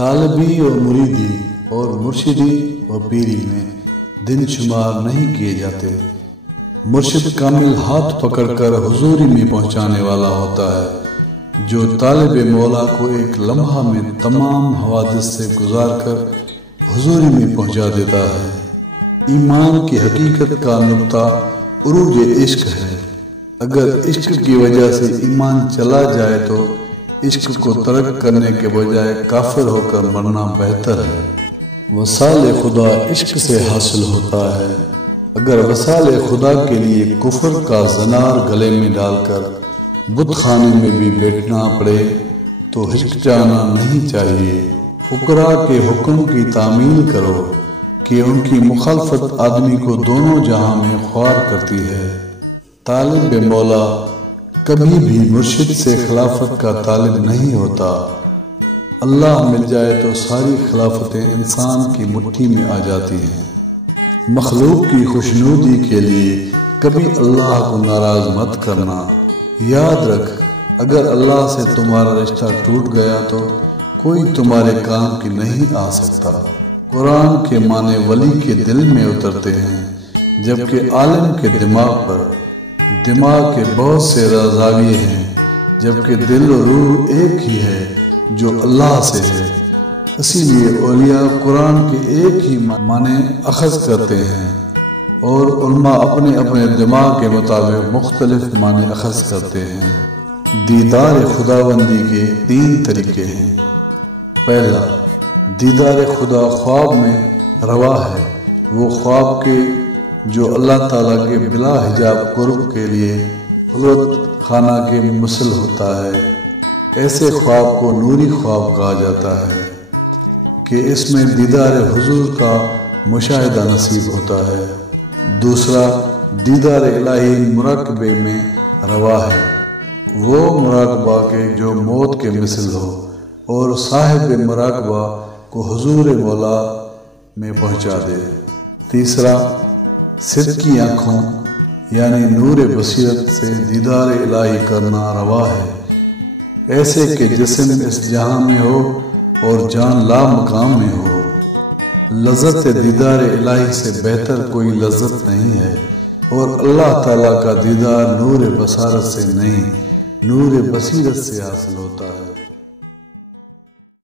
طالبی اور مریدی اور مرشدی اور پیری میں دن شمار نہیں کیے جاتے۔ مرشد کامل ہاتھ پکڑ کر حضوری میں پہنچانے والا ہوتا ہے، جو طالب مولا کو ایک لمحہ میں تمام حوادث سے گزار کر حضوری میں پہنچا دیتا ہے۔ ایمان کی حقیقت کا نقطہ عروج عشق ہے۔ اگر عشق کی وجہ سے ایمان چلا جائے تو عشق کو ترک کرنے کے بجائے کافر ہو کر مرنا بہتر ہے۔ وصال خدا عشق سے حاصل ہوتا ہے۔ اگر وصال خدا کے لیے کفر کا زنار گلے میں ڈال کر بت خانے میں بھی بیٹھنا پڑے تو ہچکچانا نہیں چاہیے۔ فقراء کے حکم کی تعمیل کرو کہ ان کی مخالفت آدمی کو دونوں جہاں میں خوار کرتی ہے۔ طالب مولا کبھی بھی مرشد سے خلافت کا طالب نہیں ہوتا۔ اللہ مل جائے تو ساری خلافتیں انسان کی مٹھی میں آ جاتی ہیں۔ مخلوق کی خوشنودی کے لیے کبھی اللہ کو ناراض مت کرنا۔ یاد رکھ، اگر اللہ سے تمہارا رشتہ ٹوٹ گیا تو کوئی تمہارے کام کی نہیں آ سکتا۔ قرآن کے معنی ولی کے دل میں اترتے ہیں، جبکہ عالم کے دماغ پر۔ دماغ کے بہت سے زاویے ہیں، جبکہ دل و روح ایک ہی ہے جو اللہ سے ہے۔ اسی لیے اولیاء قرآن کے ایک ہی معنی اخذ کرتے ہیں اور علماء اپنے اپنے دماغ کے مطابق مختلف معنی اخذ کرتے ہیں۔ دیدار خداوندی کے 3 طریقے ہیں۔ پہلا، دیدار خدا خواب میں روا ہے۔ وہ خواب کے جو اللہ تعالیٰ کے بلا حجاب قرب کے لیے خلوت خانہ کے مثل ہوتا ہے۔ ایسے خواب کو نوری خواب کہا جاتا ہے کہ اس میں دیدار حضور کا مشاہدہ نصیب ہوتا ہے۔ دوسرا، دیدار الہی مراقبے میں روا ہے۔ وہ مراقبہ کے جو موت کے مثل ہو اور صاحب مراقبہ کو حضور مولا میں پہنچا دے۔ تیسرا، صدقی آنکھوں یعنی نور بصیرت سے دیدار الہی کرنا روا ہے، ایسے کہ جسم اس جہاں میں ہو اور جان لا مقام میں ہو۔ لذت دیدار الہی سے بہتر کوئی لذت نہیں ہے، اور اللہ تعالیٰ کا دیدار نور بصارت سے نہیں، نور بصیرت سے حاصل ہوتا ہے۔